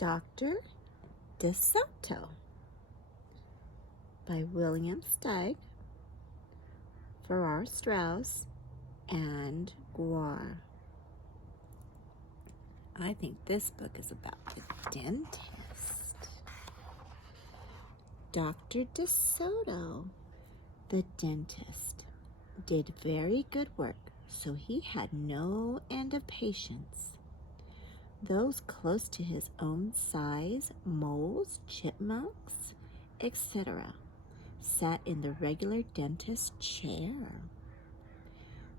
Dr. Desoto by William Steig, Farrar Straus, and Guar. I think this book is about a dentist. Dr. Desoto, the dentist, did very good work, so he had no end of patients. Those close to his own size, moles, chipmunks, etc., sat in the regular dentist chair.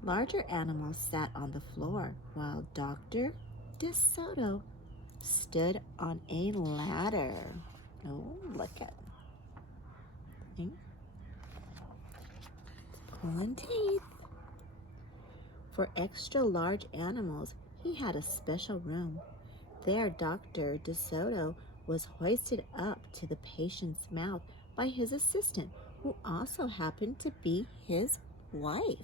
Larger animals sat on the floor, while Dr. Desoto stood on a ladder. Oh, look at him. Pulling teeth. For extra large animals, he had a special room. There, Dr. Desoto was hoisted up to the patient's mouth by his assistant, who also happened to be his wife.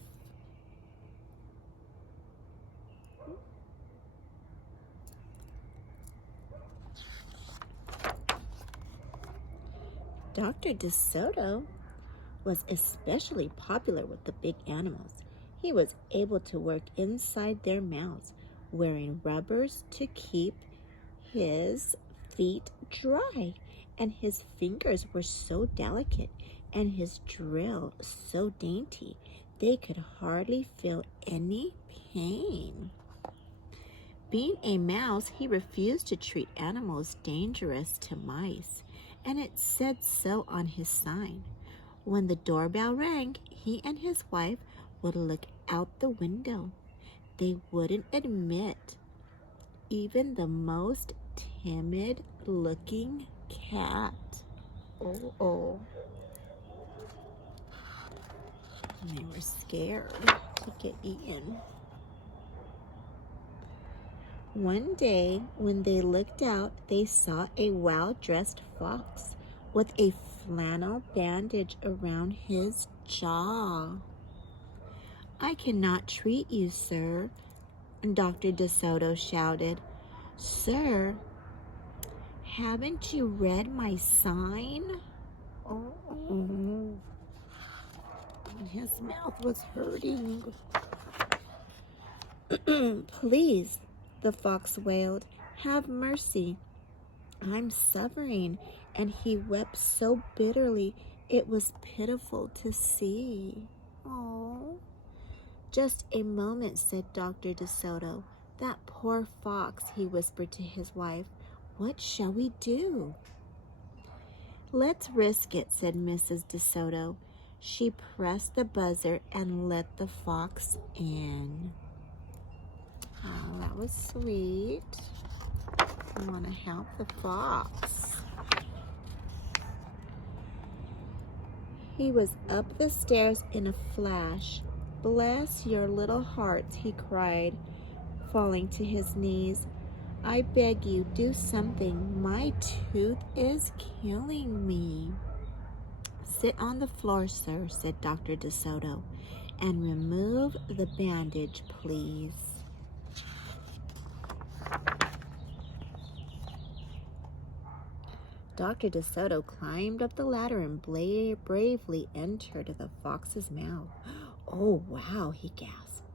Dr. Desoto was especially popular with the big animals. He was able to work inside their mouths, wearing rubbers to keep his feet dry, and his fingers were so delicate and his drill so dainty they could hardly feel any pain. Being a mouse, he refused to treat animals dangerous to mice, and it said so on his sign. When the doorbell rang, he and his wife would look out the window. They wouldn't admit even the most timid-looking cat. Oh. And they were scared to get eaten. One day, when they looked out, they saw a well-dressed fox with a flannel bandage around his jaw. "I cannot treat you, sir," Dr. Desoto shouted. "Sir, haven't you read my sign?" Oh, his mouth was hurting. "Please," the fox wailed, "have mercy. I'm suffering." And he wept so bitterly it was pitiful to see. "Oh." "Just a moment," said Dr. Desoto. "That poor fox," he whispered to his wife. "What shall we do?" "Let's risk it," said Mrs. Desoto. She pressed the buzzer and let the fox in. Oh, that was sweet. I want to help the fox. He was up the stairs in a flash. "Bless your little hearts," he cried, falling to his knees. "I beg you, do something. My tooth is killing me." "Sit on the floor, sir," said Dr. Desoto, "and remove the bandage, please." Dr. Desoto climbed up the ladder and bravely entered the fox's mouth. "Oh, wow," he gasped.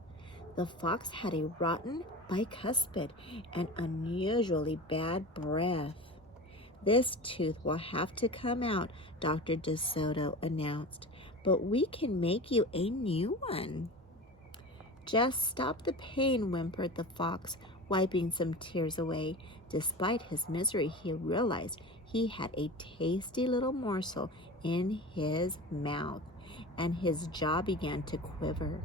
The fox had a rotten bicuspid and unusually bad breath. "This tooth will have to come out," Dr. Desoto announced, "but we can make you a new one." "Just stop the pain," whimpered the fox, wiping some tears away. Despite his misery, he realized he had a tasty little morsel in his mouth, and his jaw began to quiver.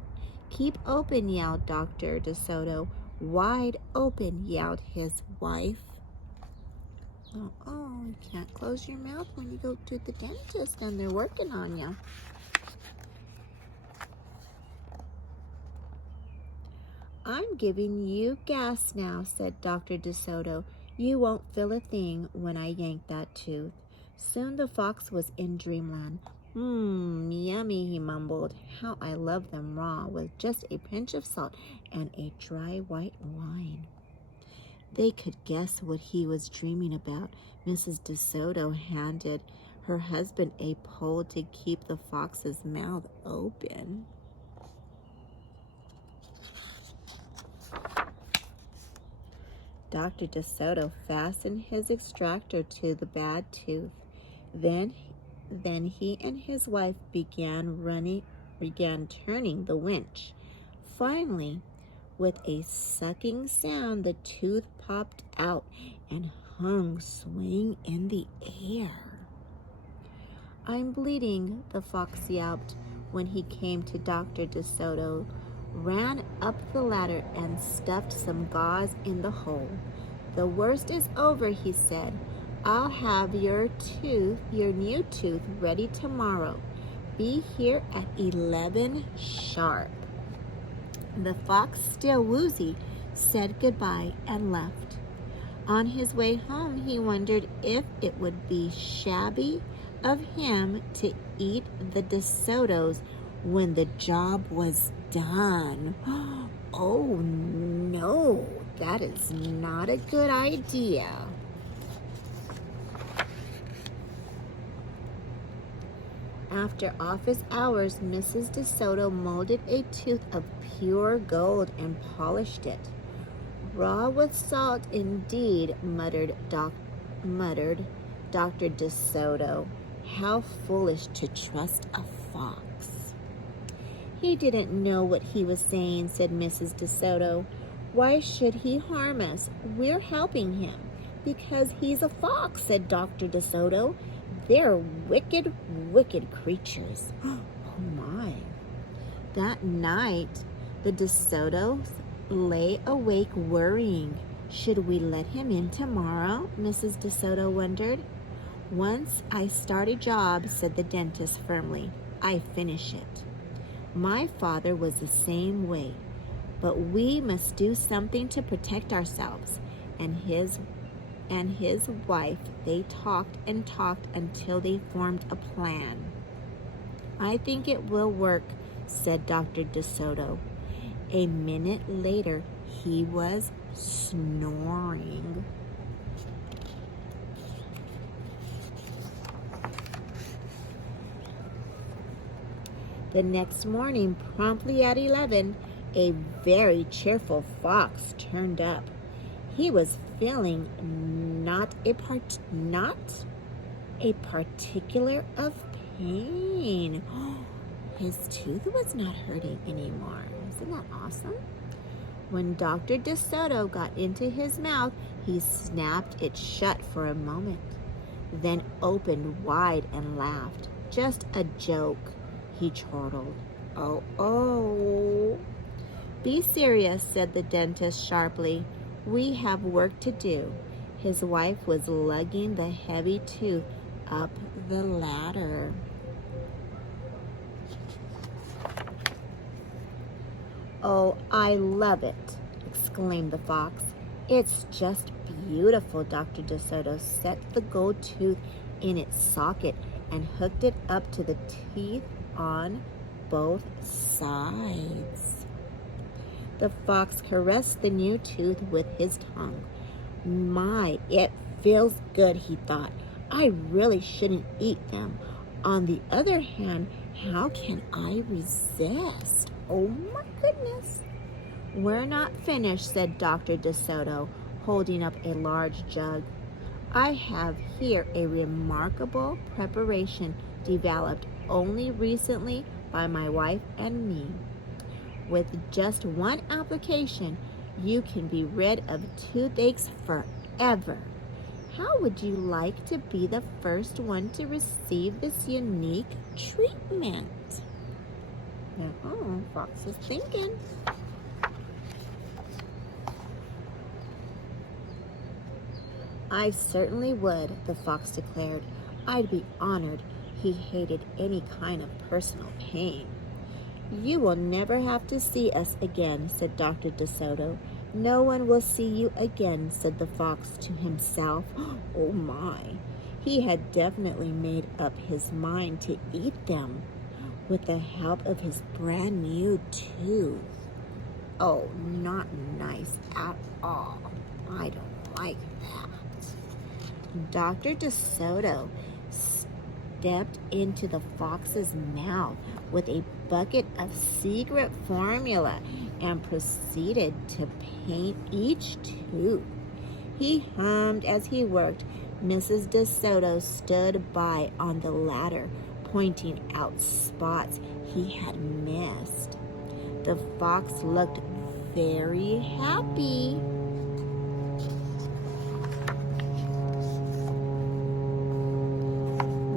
"Keep open," yelled Dr. Desoto. "Wide open," yelled his wife. Oh, you can't close your mouth when you go to the dentist and they're working on you. "I'm giving you gas now," said Dr. Desoto. "You won't feel a thing when I yank that tooth." Soon the fox was in dreamland. Yummy," he mumbled. "How I love them raw, with just a pinch of salt and a dry white wine." They could guess what he was dreaming about. Mrs. Desoto handed her husband a pole to keep the fox's mouth open. Dr. Desoto fastened his extractor to the bad tooth. Then he and his wife began turning the winch. Finally, with a sucking sound, the tooth popped out and hung swaying in the air. "I'm bleeding," the fox yelped when he came to Dr. Desoto, ran up the ladder and stuffed some gauze in the hole. "The worst is over," he said. "I'll have your new tooth ready tomorrow. Be here at 11 sharp." The fox, still woozy, said goodbye and left. On his way home, he wondered if it would be shabby of him to eat the Desotos when the job was done. Oh no, that is not a good idea. After office hours, Mrs. Desoto molded a tooth of pure gold and polished it. "Raw with salt indeed," muttered Dr. Desoto. "How foolish to trust a fox." "He didn't know what he was saying," said Mrs. Desoto. "Why should he harm us? We're helping him." "Because he's a fox," said Dr. Desoto. "They're wicked, wicked creatures." Oh my. That night, the Desotos lay awake worrying. "Should we let him in tomorrow?" Mrs. Desoto wondered. "Once I start a job," said the dentist firmly, "I finish it. My father was the same way. But we must do something to protect ourselves." And his wife, they talked and talked until they formed a plan. "I think it will work," said Dr. Desoto. A minute later, he was snoring. The next morning, promptly at 11, a very cheerful fox turned up. He was feeling not a particular of pain. His tooth was not hurting anymore. Isn't that awesome? When Dr. Desoto got into his mouth, he snapped it shut for a moment, then opened wide and laughed. "Just a joke," he chortled. Oh. "Be serious," said the dentist sharply. "We have work to do." His wife was lugging the heavy tooth up the ladder. "Oh, I love it," exclaimed the fox. "It's just beautiful." Dr. Desoto set the gold tooth in its socket and hooked it up to the teeth on both sides. The fox caressed the new tooth with his tongue. "My, it feels good," he thought. "I really shouldn't eat them. On the other hand, how can I resist? Oh my goodness." "We're not finished," said Dr. Desoto, holding up a large jug. "I have here a remarkable preparation developed only recently by my wife and me. With just one application, you can be rid of toothaches forever. How would you like to be the first one to receive this unique treatment?" Oh, Fox is thinking. "I certainly would," the fox declared. "I'd be honored." He hated any kind of personal pain. "You will never have to see us again," said Dr. Desoto. "No one will see you again," said the fox to himself. Oh my, he had definitely made up his mind to eat them with the help of his brand new tooth. Oh, not nice at all. I don't like that. Dr. Desoto stepped into the fox's mouth with a bucket of secret formula and proceeded to paint each tooth. He hummed as he worked. Mrs. Desoto stood by on the ladder, pointing out spots he had missed. The fox looked very happy.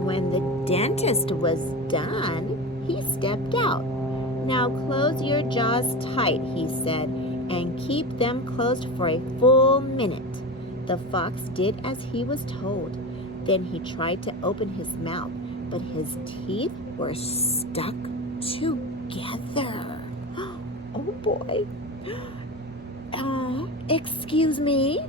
When the dentist was done, he stepped out. "Now close your jaws tight," he said, "and keep them closed for a full minute." The fox did as he was told. Then he tried to open his mouth, but his teeth were stuck together. Oh boy. Excuse me?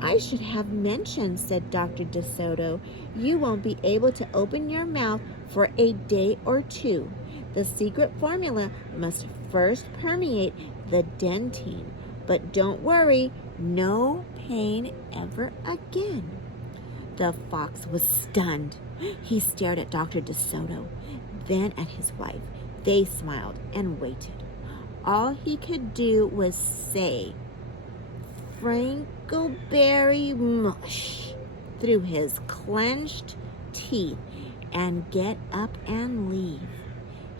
"I should have mentioned," said Dr. Desoto. "You won't be able to open your mouth for a day or two. The secret formula must first permeate the dentine. But don't worry, no pain ever again." The fox was stunned. He stared at Dr. Desoto, then at his wife. They smiled and waited. All he could do was say, "Frankleberry mush," through his clenched teeth and get up and leave.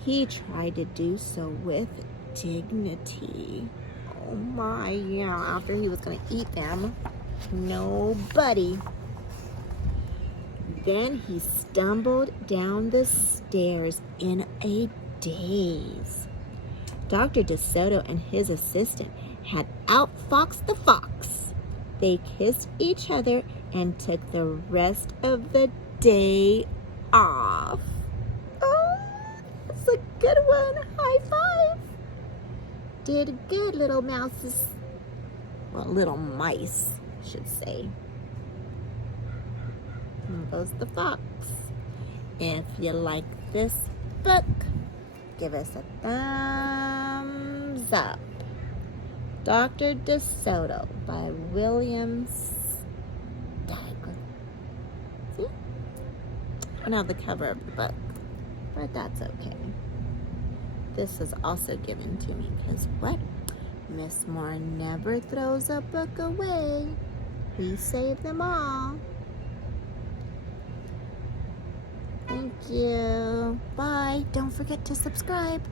He tried to do so with dignity. Oh my, yeah, after he was going to eat them. Nobody. Then he stumbled down the stairs in a daze. Dr. Desoto and his assistant had outfoxed the fox. They kissed each other and took the rest of the day off. Oh, that's a good one. High five. Did good, little mouses. Well, little mice, I should say. There goes the fox. If you like this book, give us a thumbs up. Dr. Desoto by William Stagg. See? I don't have the cover of the book, but that's okay. This is also given to me because what? Miss Moore never throws a book away. We save them all. Thank you. Bye. Don't forget to subscribe.